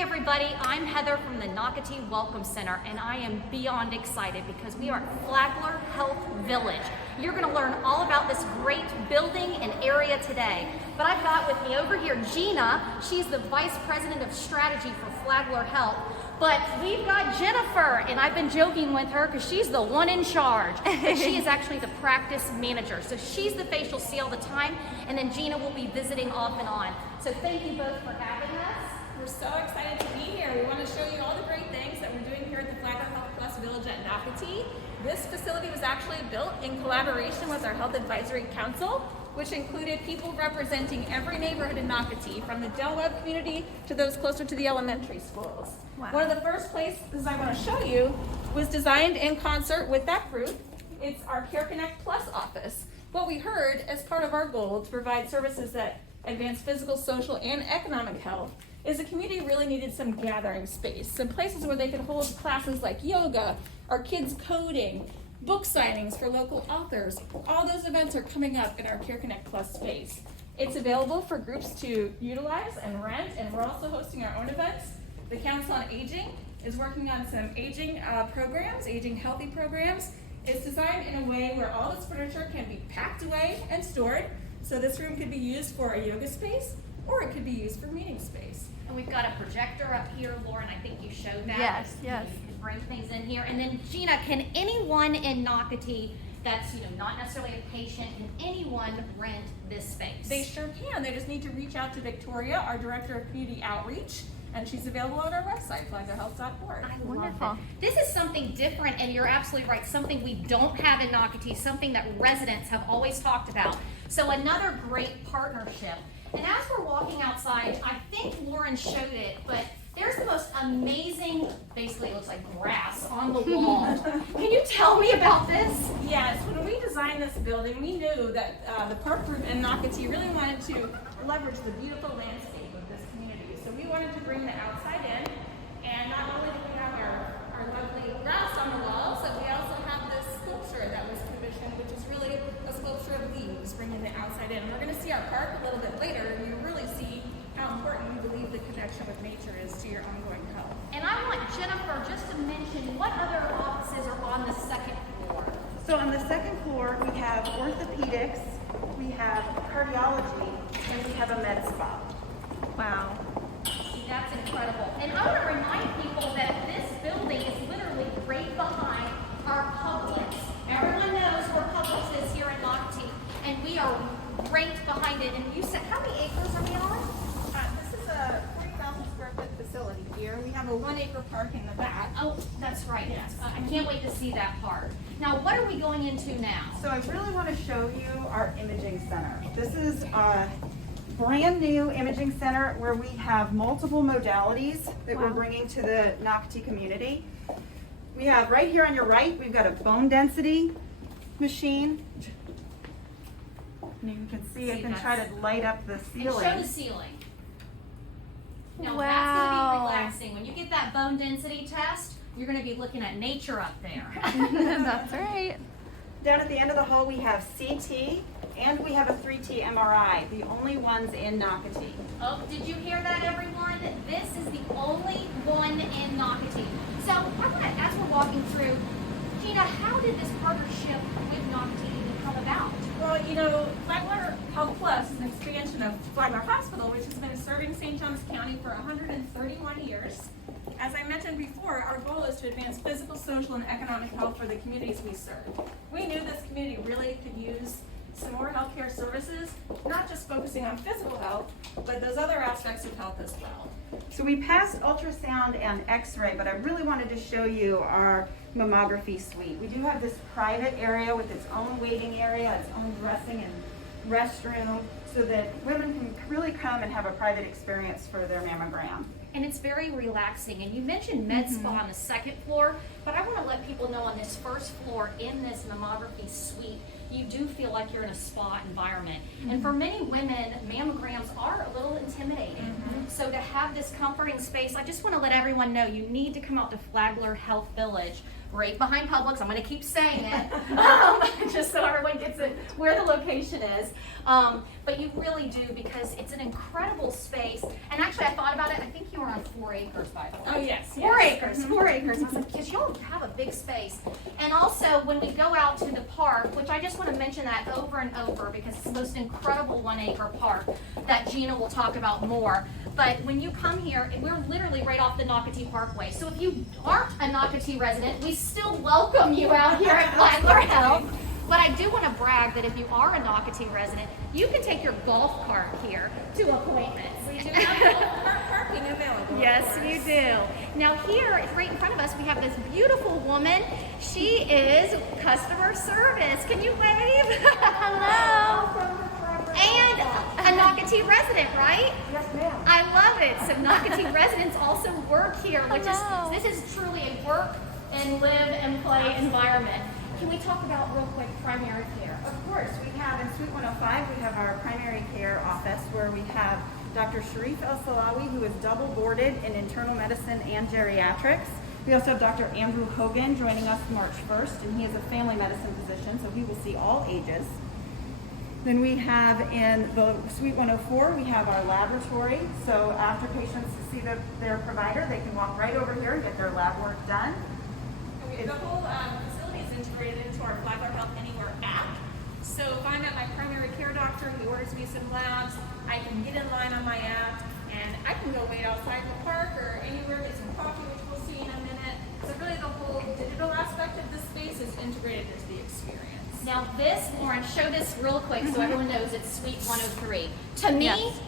Hi everybody, I'm Heather from the Nocatee Welcome Center, and I am beyond excited because we are at Flagler Health Village. You're going to learn all about this great building and area today. But I've got with me over here Gina. She's the Vice President of Strategy for Flagler Health. But we've got Jennifer, and I've been joking with her because she's the one in charge. But she is actually the practice manager. So she's the face you'll see all the time, and then Gina will be visiting off and on. So thank you both for having us. We're so excited to be here. We want to show you all the great things that we're doing here at the Flagler Health Plus Village at Nocatee. This facility was actually built in collaboration with our Health Advisory Council, which included people representing every neighborhood in Nocatee, from the Del Webb community to those closer to the elementary schools. Wow. One of the first places I want to show you was designed in concert with that group. It's our CareConnect Plus office. What we heard as part of our goal to provide services that advance physical, social, and economic health is the community really needed some gathering space, some places where they could hold classes like yoga, our kids coding, book signings for local authors. All those events are coming up in our CareConnect Plus space. It's available for groups to utilize and rent, and we're also hosting our own events. The Council on Aging is working on some aging programs, aging healthy programs. It's designed in a way where all this furniture can be packed away and stored. So this room could be used for a yoga space, or it could be used for meeting space. And we've got a projector up here, Lauren. I think you showed that. Yes. You can bring things in here. And then Gina, can anyone in Nocatee that's not necessarily a patient, can anyone rent this space? They sure can. They just need to reach out to Victoria, our Director of Community Outreach, and she's available on our website, flaglerhealth.org. Wonderful. This is something different, and you're absolutely right, something we don't have in Nocatee, something that residents have always talked about. So another great partnership. And as we're walking outside, I think Lauren showed it, but there's the most amazing, basically it looks like grass on the wall. Can you tell me about this? Yes, when we designed this building, we knew that the park group in Nocatee really wanted to leverage the beautiful landscape of this community. So we wanted to bring the outside in, and not only do we have our lovely grass on the walls, but we also have this sculpture that was commissioned, which is really a sculpture of leaves, bringing the outside in. We're going to see our park a little bit later, and you really see how important we believe the connection with nature is to your ongoing health. And I want Jennifer just to mention what other offices are on the second floor. So on the second floor, we have orthopedics, we have cardiology, and we have a med spa. Wow. See, that's incredible. And I want to remind people that this building is literally right behind our Publix. Everyone knows where Publix is here in Nocatee, and we are right behind it. And you said, how many acres are we on? This is a 40,000 square foot facility here. We have a 1-acre park in the back. Oh, that's right. Yes. I can't wait to see that part. Now, what are we going into now? So I really want to show you our imaging center. This is a brand new imaging center where we have multiple modalities that we're bringing to the Nocatee community. We have right here on your right, we've got a bone density machine. And you can see, I can try to light up the And ceiling. show the ceiling. Now, Wow. that's going to be relaxing. When you get that bone density test, you're going to be looking at nature up there. That's right. Down at the end of the hall, we have CT and we have a 3T MRI, the only ones in Nocatee. Oh, did you hear that, everyone? This is the only one in Nocatee. So, as we're walking through, Gina, how did this partnership with Nocatee even come about? Well, Flagler Health Plus is an expansion of Flagler Hospital, which has been serving St. Johns County for 131 years. As I mentioned before, our goal is to advance physical, social, and economic health for the communities we serve. We knew this community really could use some more healthcare services, not just focusing on physical health, but those other aspects of health as well. So we passed ultrasound and x-ray, but I really wanted to show you our mammography suite. We do have this private area with its own waiting area, its own dressing and restroom, so that women can really come and have a private experience for their mammogram. And it's very relaxing. And you mentioned med spa on the second floor, but I want to let people know on this first floor in this mammography suite, you do feel like you're in a spa environment. And for many women, mammograms are a little intimidating. So to have this comforting space, I just want to let everyone know you need to come out to Flagler Health Village, right behind Publix. I'm going to keep saying it, just so everyone gets it where the location is. But you really do, because it's an incredible space. And actually, I thought about it. I think you were on floor 4 acres, by the way. Oh, yes. 4 yes. acres, 4 acres, because y'all have a big space. And also, when we go out to the park, which I just want to mention that over and over because it's the most incredible 1 acre park that Gina will talk about more. But when you come here, we're literally right off the Nocatee Parkway. So if you aren't a Nocatee resident, we still welcome you out here at Flagler Health. But I do want to brag that if you are a Nocatee resident, you can take your golf cart here to appointments. We do have parking available. Yes, you do. Now here, right in front of us, we have this beautiful woman. She is customer service. Can you wave? Hello. And a Nocatee resident, right? Yes, ma'am. I love it. So Nocatee residents also work here, which Hello. is, this is truly a work and live and play environment. Can we talk about real quick primary care? Of course, we have in Suite 105, we have our primary care office where we have Dr. Sharif El-Salawi, who is double boarded in internal medicine and geriatrics. We also have Dr. Andrew Hogan joining us March 1st, and he is a family medicine physician, so he will see all ages. Then we have in the Suite 104, we have our laboratory. So after patients see their provider, they can walk right over here and get their lab work done. The whole facility is integrated into our Flagler Health Anywhere app. So if I'm at my primary care doctor, he orders me some labs, I can get in line on my app, and I can go wait outside the park or anywhere, get some coffee, which we'll see in a minute. So really the whole digital aspect of the space is integrated into the experience. Now this, Lauren, show this real quick so everyone knows it's Suite 103. To me, Yes.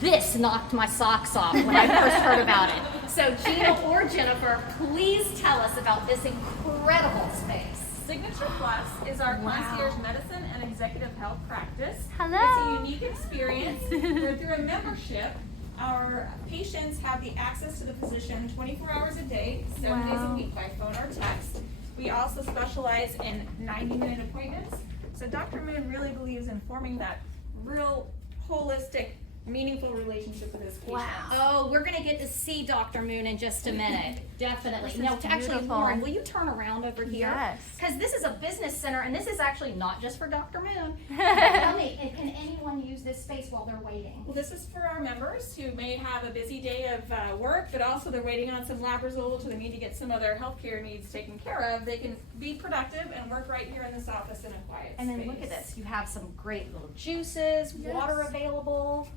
this knocked my socks off when I first heard about it. So Gina or Jennifer, please tell us about this incredible space. Signature Plus is our concierge medicine and executive health practice. Hello. It's a unique experience where through a membership, our patients have the access to the physician 24 hours a day, 7 days a Wow. week by phone or text. We also specialize in 90-minute appointments. So Dr. Moon really believes in forming that real holistic, meaningful relationship with his patients. Wow. Oh, we're gonna get to see Dr. Moon in just a minute. Definitely. This is Now, actually, beautiful. Lauren, will you turn around over here? Yes. Because this is a business center, and this is actually not just for Dr. Moon. Tell me, and can anyone use this space while they're waiting? Well, this is for our members who may have a busy day of work, but also they're waiting on some lab results or they need to get some other healthcare needs taken care of. They can be productive and work right here in this office in a quiet And space. then look at this. You have some great little juices, Yes. water available.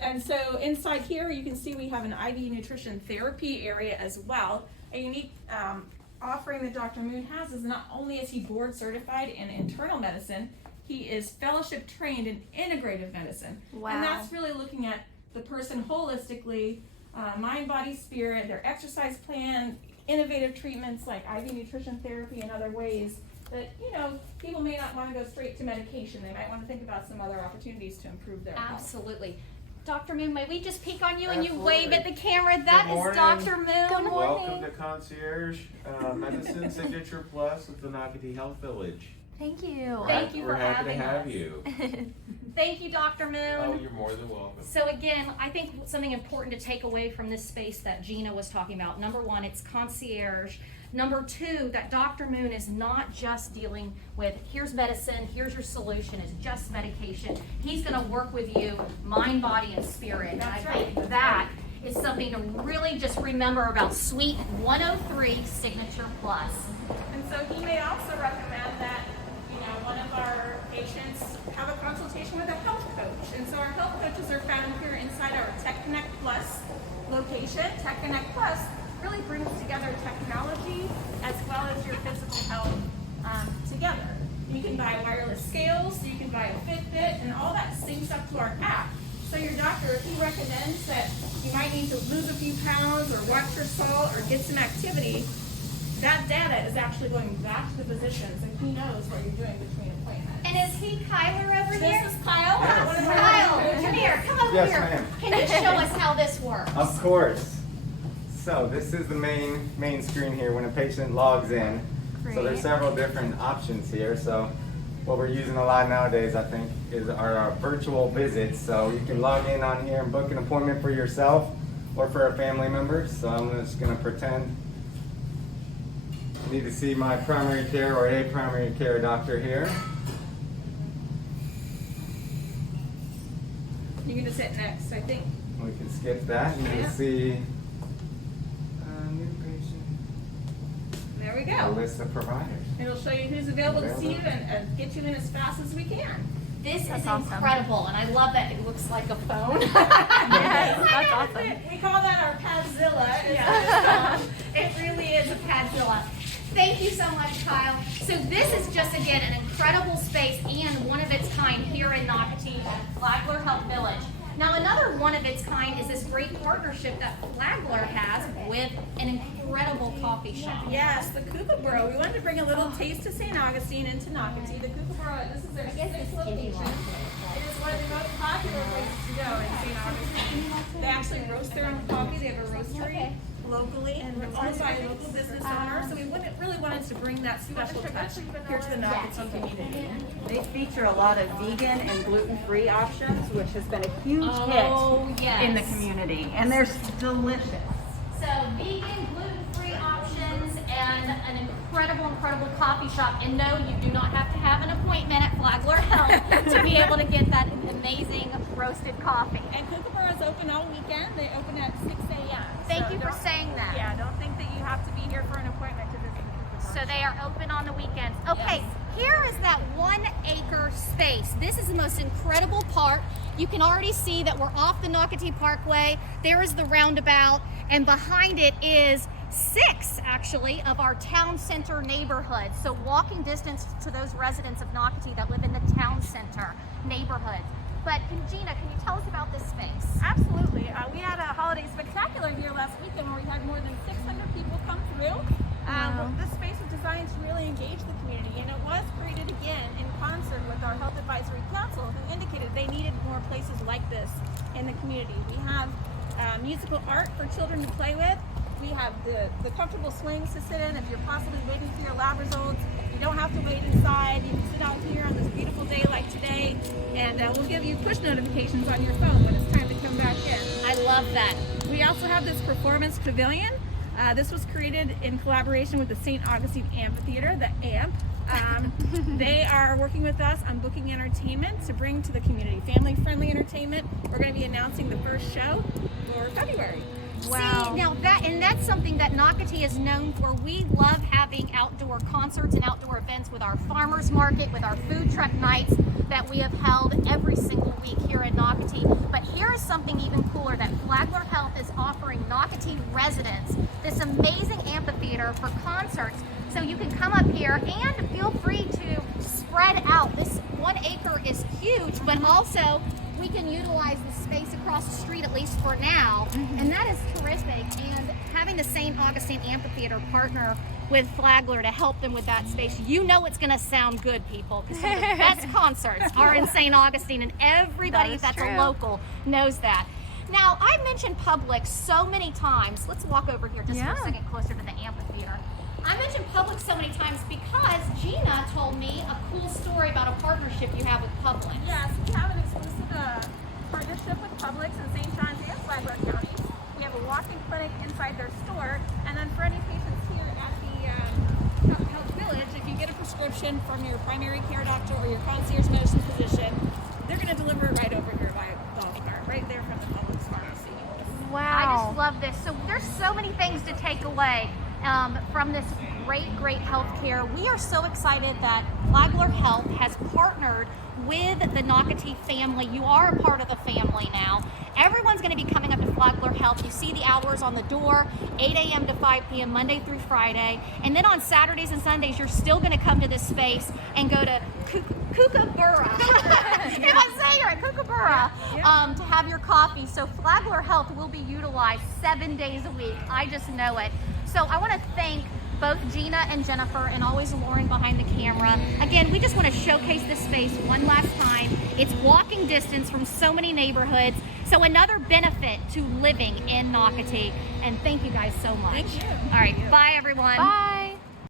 And so inside here, you can see we have an IV nutrition therapy area as well. A unique offering that Dr. Moon has is not only is he board certified in internal medicine, he is fellowship trained in integrative medicine. Wow. And that's really looking at the person holistically, mind, body, spirit, their exercise plan, innovative treatments like IV nutrition therapy and other ways that, people may not want to go straight to medication. They might want to think about some other opportunities to improve their health. Absolutely. Dr. Moon, may we just peek on you and you Absolutely. wave at the camera? That Good is morning. Dr. Moon. Good morning. Welcome to Concierge Medicine Signature Plus at the Nocatee Health Village. Thank you. Thank you We're for happy to having have us. you. Thank you, Dr. Moon. Oh, you're more than welcome. So again, I think something important to take away from this space that Gina was talking about, number one, it's concierge. Number two, that Dr. Moon is not just dealing with, here's medicine, here's your solution, it's just medication. He's gonna work with you, mind, body, and spirit. And I That's think right. that is something to really just remember about Suite 103 Signature Plus. And so he may also recommend that, one of our patients have a consultation with a health coach. And so our health coaches are found here inside our CareConnect Plus location. CareConnect Plus really brings together technology as well as your physical health together. You can buy wireless scales, you can buy a Fitbit, and all that syncs up to our app. So your doctor, if he recommends that you might need to lose a few pounds or watch your salt or get some activity, that data is actually going back to the physicians, and he knows what you're doing between appointments. And is he Kyler over here? This is Kyle. Yes. One of our Kyle, doctors. come here, come over Yes, here. ma'am. Can you show us how this works? Of course. So this is the main screen here when a patient logs in. So there's Great. several different options here. So what we're using a lot nowadays, I think, is our virtual visits. So you can log in on here and book an appointment for yourself or for a family member. So I'm just going to pretend I need to see my primary care or a primary care doctor here. You can just hit next, I think. We can skip that and Yeah. you'll see we a go. list of providers. It'll show you who's available to see you and get you in as fast as we can. This That's is awesome. incredible, and I love that it looks like a phone. Yes, that's awesome. We call that our Padzilla. It really is a Padzilla. Thank you so much, Kyle. So this is just, again, an incredible space and one of its kind here in Nocatee at Flagler Health Village. Now, another one of its kind is this great partnership that Flagler has with an incredible coffee shop. Yes, the Kookaburra. We wanted to bring a little taste of St. Augustine into Nocatee. The Kookaburra, this is their sixth location. It is one of the most popular places to go in St. Augustine. They actually roast their own coffee. They have a roastery locally and owned by a local business owner. So we really wanted to bring that special touch here to the Nocatee community. They feature a lot of vegan and gluten-free options, which has been a huge Oh, hit yes. in the community, and they're delicious. So vegan, gluten-free options, and an incredible coffee shop. And no, you do not have to have an appointment at Flagler Health to be able to get that amazing roasted coffee. And Kookaburra is open all weekend. They open at 6 a.m. Thank So you for don't- saying that. Yeah, don't think that you have to be here for an appointment to visit Kookaburra. So they are open on the weekends. Okay, here is that 1-acre space. This is the most incredible part. You can already see that we're off the Nocatee Parkway. There is the roundabout, and behind it is 6 actually of our town center neighborhoods. So walking distance to those residents of Nocatee that live in the town center neighborhoods. But Gina, can you tell us about this space? Absolutely. We had a holiday spectacular here last weekend where we had more than 600 people come through. This space was designed to really engage the community, and it was created again in concert with our Health Advisory Council, who indicated they needed more places like this in the community. We have musical art for children to play with. We have the comfortable swings to sit in if you're possibly waiting for your lab results. You don't have to wait inside. You can sit out here on this beautiful day like today, and we'll give you push notifications on your phone when it's time to come back in. I love that. We also have this performance pavilion. This was created in collaboration with the St. Augustine Amphitheater, the AMP. They are working with us on booking entertainment to bring to the community, family-friendly entertainment. We're going to be announcing the first show for February. Wow. See, now that's something that Nocatee is known for. We love having outdoor concerts and outdoor events with our farmers market, with our food truck nights that we have held every single week here in Nocatee. But here is something even cooler that Flagler Health is offering Nocatee residents this amazing amphitheater for concerts. So you can come up here and feel free to spread out. This 1 acre is huge, but also we can utilize the space across the street, at least for now, and that is terrific. And having the St. Augustine Amphitheater partner with Flagler to help them with that space, you know it's going to sound good, people, because some of the best concerts are in St. Augustine, and everybody That is that's true. a local knows that. Now, I mentioned Publix so many times. Let's walk over here just for Yeah. a second closer to the amphitheater. I mentioned Publix so many times because Gina told me a cool story about a partnership you have with Publix. Yes, we have an exclusive partnership with Publix in St. John's and Flagler counties. We have a walk-in clinic inside their store, and then for any patients here at the Health Village, if you get a prescription from your primary care doctor or your concierge medicine physician, they're going to deliver it right over here by golf cart, right there from the Publix pharmacy. I Wow. just love this. So there's so many things to take away from this great healthcare. We are so excited that Flagler Health has partnered with the Nocatee family. You are a part of the family now. Everyone's going to be coming up to Flagler Health. You see the hours on the door, 8 a.m. to 5 p.m. Monday through Friday. And then on Saturdays and Sundays, you're still going to come to this space and go to Kookaburra. If I'm saying it right, Kookaburra, to have your coffee. So Flagler Health will be utilized 7 days a week. I just know it. So I want to thank both Gina and Jennifer, and always Lauren behind the camera. Again, we just want to showcase this space one last time. It's walking distance from so many neighborhoods. So another benefit to living in Nocatee. And thank you guys so much. Thank you. All right, bye everyone. Bye.